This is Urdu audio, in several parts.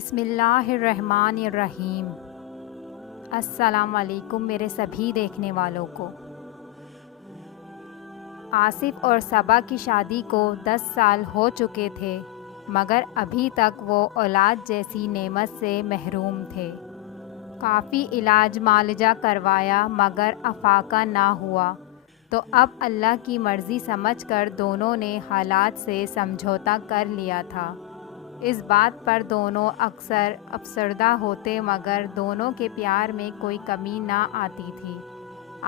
بسم اللہ الرحمن الرحیم۔ السلام علیکم میرے سبھی دیکھنے والوں کو۔ آصف اور صبا کی شادی کو 10 سال ہو چکے تھے، مگر ابھی تک وہ اولاد جیسی نعمت سے محروم تھے۔ کافی علاج معالجہ کروایا مگر افاقہ نہ ہوا، تو اب اللہ کی مرضی سمجھ کر دونوں نے حالات سے سمجھوتا کر لیا تھا۔ اس بات پر دونوں اکثر افسردہ ہوتے مگر دونوں کے پیار میں کوئی کمی نہ آتی تھی۔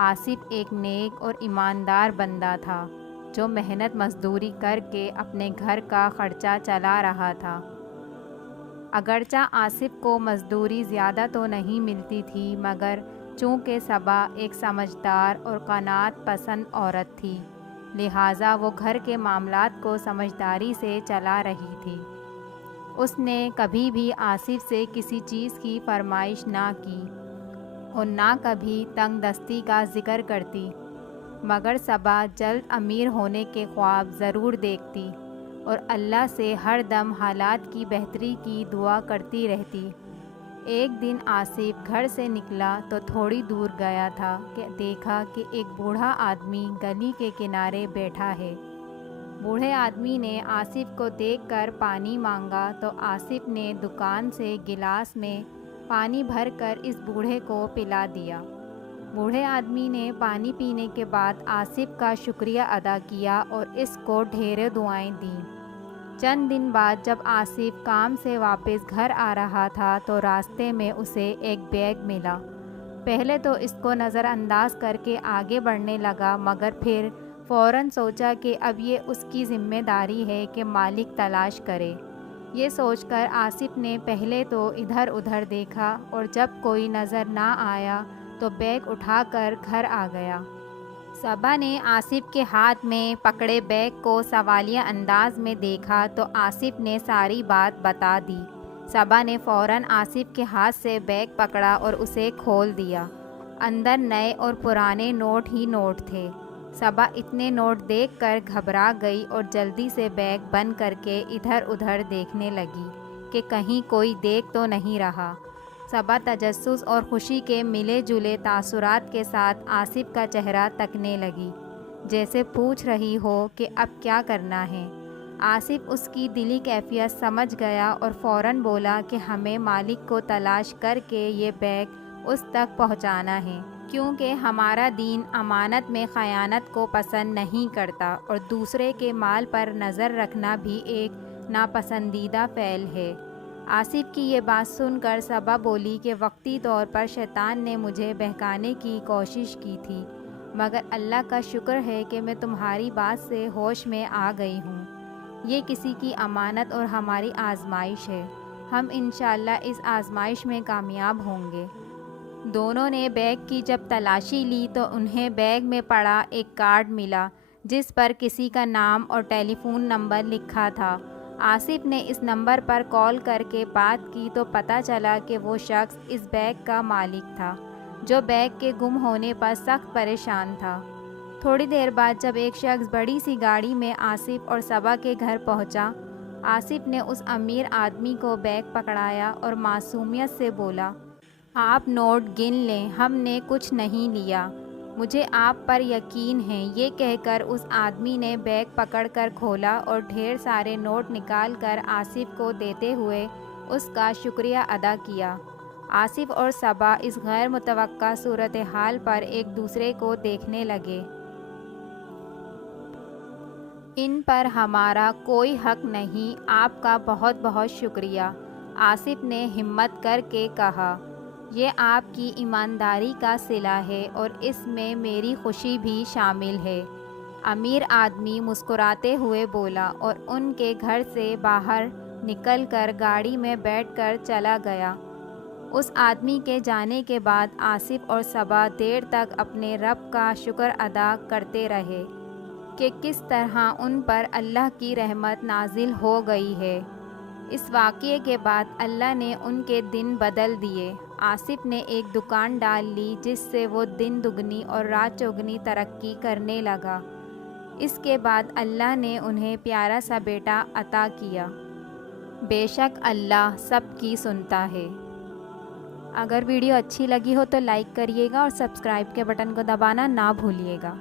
آصف ایک نیک اور ایماندار بندہ تھا جو محنت مزدوری کر کے اپنے گھر کا خرچہ چلا رہا تھا۔ اگرچہ آصف کو مزدوری زیادہ تو نہیں ملتی تھی، مگر چونکہ صبا ایک سمجھدار اور قناعت پسند عورت تھی، لہٰذا وہ گھر کے معاملات کو سمجھداری سے چلا رہی تھی۔ اس نے کبھی بھی آصف سے کسی چیز کی فرمائش نہ کی اور نہ کبھی تنگ دستی کا ذکر کرتی، مگر صبا جلد امیر ہونے کے خواب ضرور دیکھتی اور اللہ سے ہر دم حالات کی بہتری کی دعا کرتی رہتی۔ ایک دن آصف گھر سے نکلا تو تھوڑی دور گیا تھا کہ دیکھا کہ ایک بوڑھا آدمی گلی کے کنارے بیٹھا ہے۔ بوڑھے آدمی نے آصف کو دیکھ کر پانی مانگا تو آصف نے دکان سے گلاس میں پانی بھر کر اس بوڑھے کو پلا دیا۔ بوڑھے آدمی نے پانی پینے کے بعد آصف کا شکریہ ادا کیا اور اس کو ڈھیروں دعائیں دیں۔ چند دن بعد جب آصف کام سے واپس گھر آ رہا تھا تو راستے میں اسے ایک بیگ ملا۔ پہلے تو اس کو نظر انداز کر کے آگے بڑھنے لگا، مگر پھر فوراً سوچا کہ اب یہ اس کی ذمہ داری ہے کہ مالک تلاش کرے۔ یہ سوچ کر آصف نے پہلے تو ادھر ادھر دیکھا اور جب کوئی نظر نہ آیا تو بیگ اٹھا کر گھر آ گیا۔ صبا نے آصف کے ہاتھ میں پکڑے بیگ کو سوالیہ انداز میں دیکھا تو آصف نے ساری بات بتا دی۔ صبا نے فوراً آصف کے ہاتھ سے بیگ پکڑا اور اسے کھول دیا۔ اندر نئے اور پرانے نوٹ ہی نوٹ تھے۔ صبا اتنے نوٹ دیکھ کر گھبرا گئی اور جلدی سے بیگ بند کر کے ادھر ادھر دیکھنے لگی کہ کہیں کوئی دیکھ تو نہیں رہا۔ صبا تجسس اور خوشی کے ملے جلے تاثرات کے ساتھ آصف کا چہرہ تکنے لگی، جیسے پوچھ رہی ہو کہ اب کیا کرنا ہے۔ آصف اس کی دلی کیفیت سمجھ گیا اور فوراً بولا کہ ہمیں مالک کو تلاش کر کے یہ بیگ اس تک پہنچانا ہے، کیونکہ ہمارا دین امانت میں خیانت کو پسند نہیں کرتا اور دوسرے کے مال پر نظر رکھنا بھی ایک ناپسندیدہ فعل ہے۔ آصف کی یہ بات سن کر صبا بولی کہ وقتی طور پر شیطان نے مجھے بہکانے کی کوشش کی تھی، مگر اللہ کا شکر ہے کہ میں تمہاری بات سے ہوش میں آ گئی ہوں۔ یہ کسی کی امانت اور ہماری آزمائش ہے، ہم انشاءاللہ اس آزمائش میں کامیاب ہوں گے۔ دونوں نے بیگ کی جب تلاشی لی تو انہیں بیگ میں پڑا ایک کارڈ ملا جس پر کسی کا نام اور ٹیلی فون نمبر لکھا تھا۔ آصف نے اس نمبر پر کال کر کے بات کی تو پتہ چلا کہ وہ شخص اس بیگ کا مالک تھا، جو بیگ کے گم ہونے پر سخت پریشان تھا۔ تھوڑی دیر بعد جب ایک شخص بڑی سی گاڑی میں آصف اور صبا کے گھر پہنچا، آصف نے اس امیر آدمی کو بیگ پکڑایا اور معصومیت سے بولا، آپ نوٹ گن لیں، ہم نے کچھ نہیں لیا، مجھے آپ پر یقین ہے۔ یہ کہہ کر اس آدمی نے بیگ پکڑ کر کھولا اور ڈھیر سارے نوٹ نکال کر آصف کو دیتے ہوئے اس کا شکریہ ادا کیا۔ آصف اور صبا اس غیر متوقع صورتحال پر ایک دوسرے کو دیکھنے لگے۔ ان پر ہمارا کوئی حق نہیں، آپ کا بہت بہت شکریہ، آصف نے ہمت کر کے کہا۔ یہ آپ کی ایمانداری کا صلہ ہے اور اس میں میری خوشی بھی شامل ہے۔ امیر آدمی مسکراتے ہوئے بولا اور ان کے گھر سے باہر نکل کر گاڑی میں بیٹھ کر چلا گیا۔ اس آدمی کے جانے کے بعد آصف اور صبا دیر تک اپنے رب کا شکر ادا کرتے رہے کہ کس طرح ان پر اللہ کی رحمت نازل ہو گئی ہے۔ اس واقعے کے بعد اللہ نے ان کے دن بدل دیے۔ آصف نے ایک دکان ڈال لی جس سے وہ دن دگنی اور رات چوگنی ترقی کرنے لگا۔ اس کے بعد اللہ نے انہیں پیارا سا بیٹا عطا کیا۔ بے شک اللہ سب کی سنتا ہے۔ اگر ویڈیو اچھی لگی ہو تو لائک کریے گا اور سبسکرائب کے بٹن کو دبانا نہ بھولیے گا۔